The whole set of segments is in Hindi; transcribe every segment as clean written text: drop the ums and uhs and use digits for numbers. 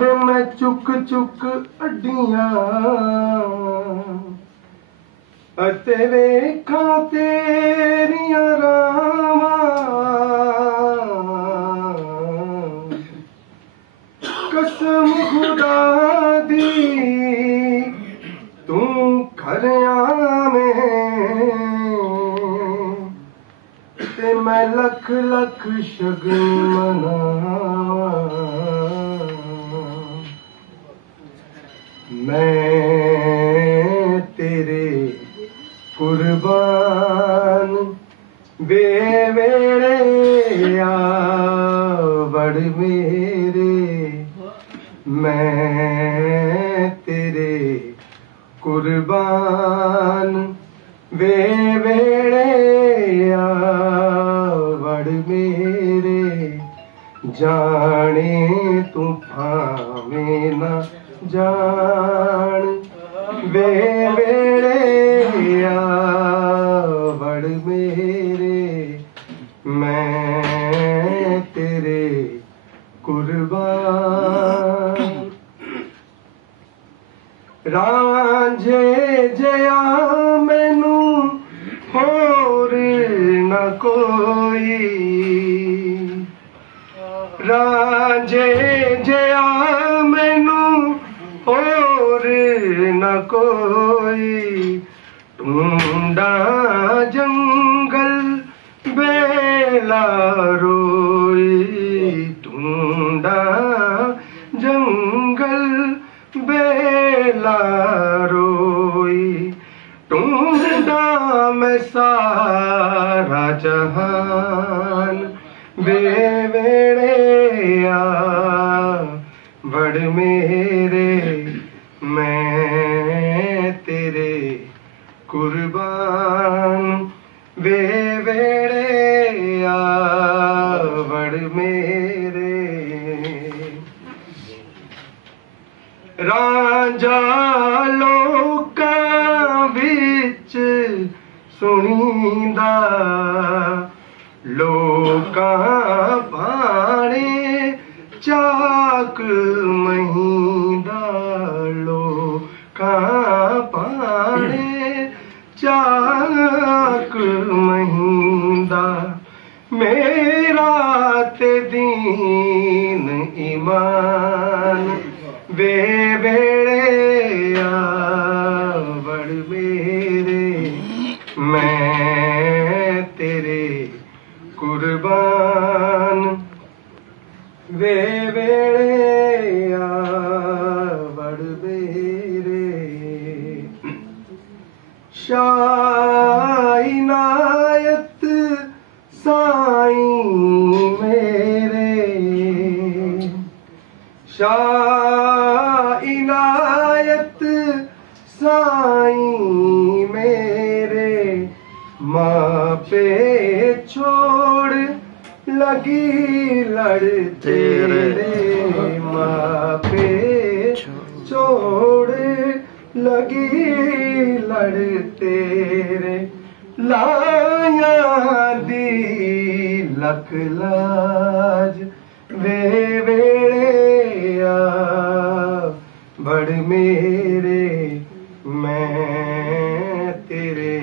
वे मैं चुक चुक अड्डियां अते वेखां तेरियां रावां कसम खुदा दी तू खरियां में ते मैं लख लख शगन मनावां। मैं तेरे कुर्बान वे मेरे आवड़ मेरे। मैं तेरे कुर्बान वे मेरे आवड़ मेरे। जाने तू भावें ना जान वे मेरे आवड़ मेरे। मैं तेरे कुर्बान। रांझे जया मैनू होर न कोई। रांझे जया मैनू होर न कोई। ढूंढा जंगल बेला रोई। ढूंढा जंगल बेला रोई। ढूंढा मैं सारा जहान वे मेरे आवड़ मेरे। मैं तेरे कुर्बान वे मेरे आवड़ मेरे। रांझा लोकां विच सुनींदा लोकां भाणे चाक महींदा। लोकां भाणे चाक महींदा। मेरा ते दीन ईमान वे मेरे आवड़ मेरे। मैं तेरे कुर्बान वे मेरे आवड़ मेरे। शाह इनायत साईं मेरे। शाह इनायत साईं मेरे। माँ पे छोड़ लगी लड़ तेरे। माँ पे छोड़ लगी लड़ तेरे। लाया दी लख लाज वे वेड़े आवड़ मेरे। मैं तेरे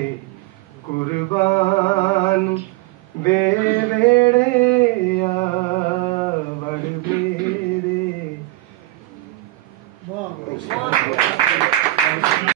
कुर्बान वे मेरे आवड़ मेरे।